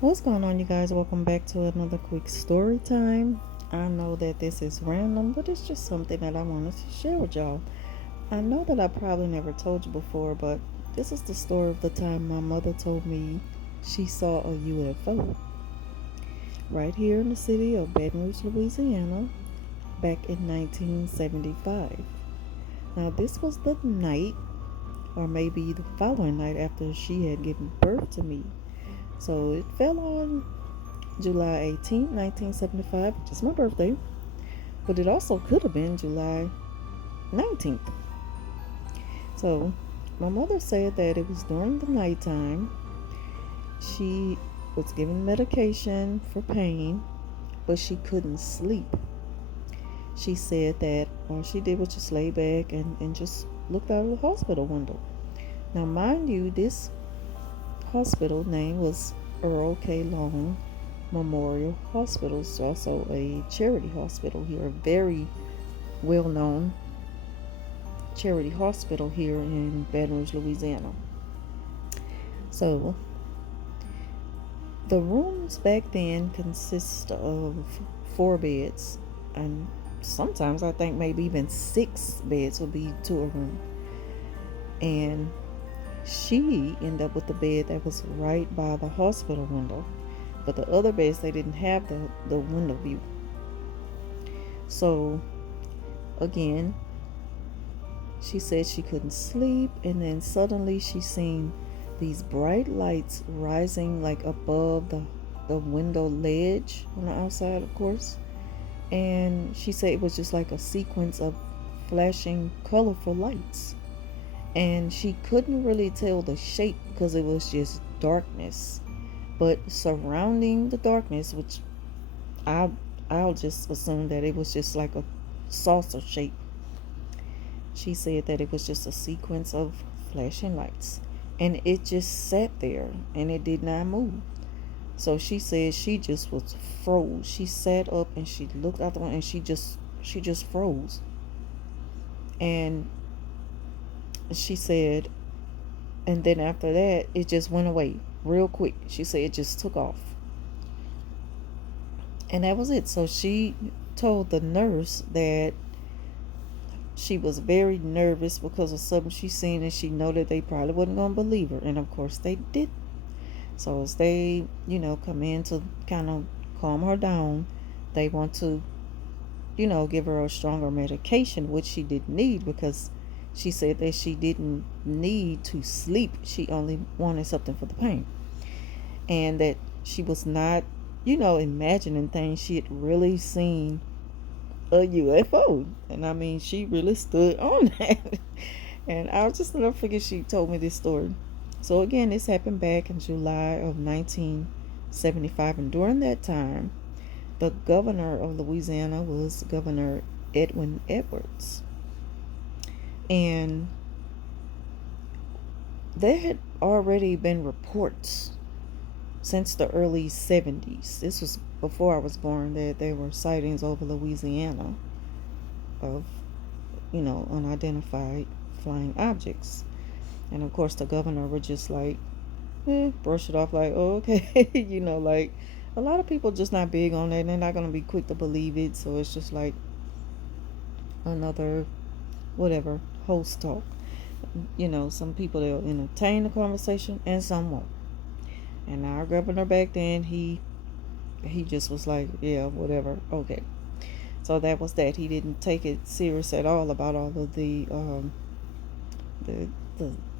What's going on, you guys? Welcome back to another quick story time. I know that this is random, but it's just something that I wanted to share with y'all. I know that I probably never told you before, but this is the story of the time my mother told me she saw a UFO right here in the city of Baton Rouge, Louisiana, back in 1975. Now, this was the night, or maybe the following night after she had given birth to me. So it fell on July 18th, 1975, which is my birthday, but it also could have been July 19th. So my mother said that it was during the nighttime. She was given medication for pain, but she couldn't sleep. She said that all she did was just lay back and just looked out of the hospital window. Now, mind you, this hospital name was Earl K. Long Memorial Hospital. It's also a charity hospital here, a very well known charity hospital here in Baton Rouge, Louisiana. So, the rooms back then consist of 4 beds, and sometimes I think maybe even 6 beds would be to a room. And she ended up with the bed that was right by the hospital window, but the other beds they didn't have the window view. So again, she said she couldn't sleep, and then suddenly she seen these bright lights rising like above the window ledge on the outside, of course. And she said it was just like a sequence of flashing colorful lights. And she couldn't really tell the shape because it was just darkness. But surrounding the darkness, which I I'll just assume that it was just like a saucer shape. She said that it was just a sequence of flashing lights, and it just sat there and it did not move. So she said she just was froze. She sat up and she looked out the window and she just froze. And she said, and then after that it just went away real quick. She said it just took off. And that was it. So she told the nurse that she was very nervous because of something she seen, and she know that they probably wasn't gonna believe her, and of course they did. So as they, come in to kind of calm her down, they want to, give her a stronger medication, which she didn't need because she said that she didn't need to sleep. She only wanted something for the pain, and that she was not, imagining things. She had really seen a UFO. And I mean, she really stood on that. And I'll just never forget she told me this story. So again, this happened back in July of 1975. And during that time, the governor of Louisiana was Governor Edwin Edwards. And there had already been reports since the early 70s. This was before I was born, that there were sightings over Louisiana of, unidentified flying objects. And of course, the governor would just like, brush it off like, oh, okay. Like a lot of people just not big on that, and they're not going to be quick to believe it. So it's just like another, whatever, host talk. Some people, they'll entertain the conversation and some won't. And our governor back then, he just was like, yeah, whatever, okay. So that was that. He didn't take it serious at all about all of the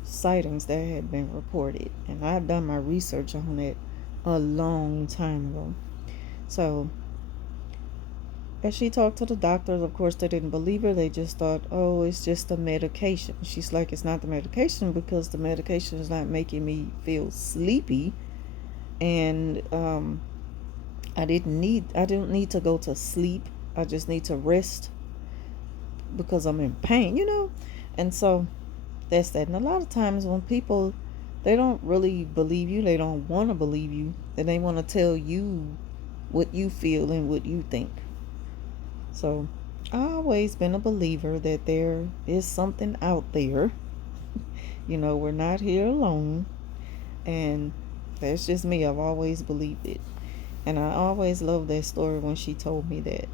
sightings that had been reported. And I've done my research on it a long time ago. So as she talked to the doctors, of course they didn't believe her. They just thought, oh, it's just the medication. She's like, it's not the medication because the medication is not making me feel sleepy. And I don't need to go to sleep. I just need to rest because I'm in pain. And so that's that. And a lot of times when people, they don't really believe you, they don't want to believe you, and they want to tell you what you feel and what you think. So I've always been a believer that there is something out there. We're not here alone. And That's just me. I've always believed it. And I always loved that story when she told me that.